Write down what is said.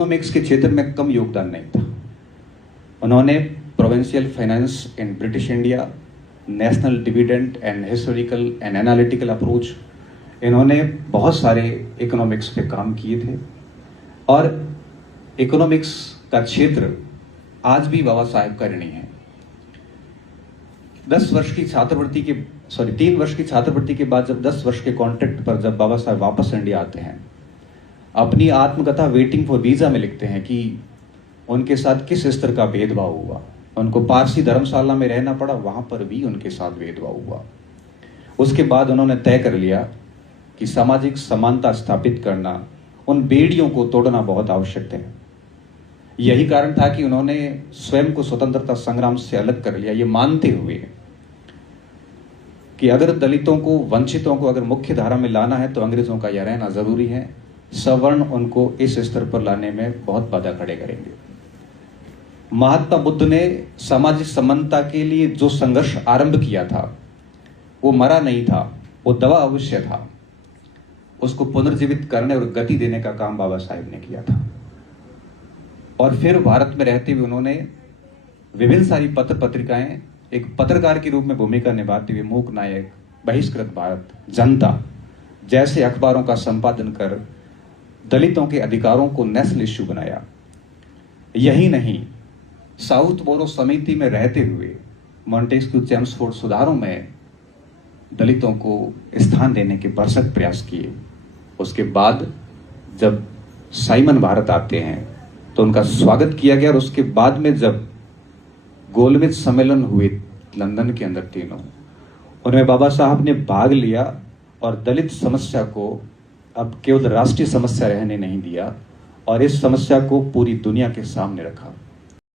Economics के क्षेत्र में कम योगदान नहीं था। उन्होंने provincial finance in British India, national dividend and historical and analytical approach, इन्होंने बहुत सारे इकोनॉमिक्स पे काम किए थे। और इकोनॉमिक्स का क्षेत्र आज भी बाबा साहेब का ऋणी है। 3 वर्ष की छात्रवृत्ति के बाद जब 10 वर्ष के कॉन्ट्रैक्ट पर जब बाबा साहेब वापस इंडिया आते हैं, अपनी आत्मकथा वेटिंग फॉर वीजा में लिखते हैं कि उनके साथ किस स्तर का भेदभाव हुआ। उनको पारसी धर्मशाला में रहना पड़ा, वहां पर भी उनके साथ भेदभाव हुआ। उसके बाद उन्होंने तय कर लिया कि सामाजिक समानता स्थापित करना, उन बेड़ियों को तोड़ना बहुत आवश्यक है। यही कारण था कि उन्होंने स्वयं को स्वतंत्रता संग्राम से अलग कर लिया, ये मानते हुए कि अगर दलितों को, वंचितों को अगर मुख्य धारा में लाना है तो अंग्रेजों का यह रहना जरूरी है। सवर्ण उनको इस स्तर पर लाने में बहुत बाधा खड़े करेंगे। महात्मा बुद्ध ने सामाजिक समानता के लिए जो संघर्ष आरंभ किया था, वो मरा नहीं था, वो दवा अवश्य था। उसको पुनर्जीवित करने और गति देने का काम बाबा साहेब ने किया था। और फिर भारत में रहते हुए उन्होंने विभिन्न सारी पत्र पत्रिकाएं, एक पत्रकार के रूप में भूमिका निभाते हुए मूक नायक, बहिष्कृत भारत, जनता जैसे अखबारों का संपादन कर दलितों के अधिकारों को नेशनल इश्यू बनाया। यही नहीं, साउथ बोरो समिति में रहते हुए मॉन्टेस्क्यू चेम्सफोर्ड सुधारों में दलितों को स्थान देने के भरसक प्रयास किए। उसके बाद जब साइमन भारत आते हैं तो उनका स्वागत किया गया। और उसके बाद में जब गोलमेज सम्मेलन हुए लंदन के अंदर तीनों, उनमें बाबा साहब ने भाग लिया और दलित समस्या को अब केवल राष्ट्रीय समस्या रहने नहीं दिया और इस समस्या को पूरी दुनिया के सामने रखा।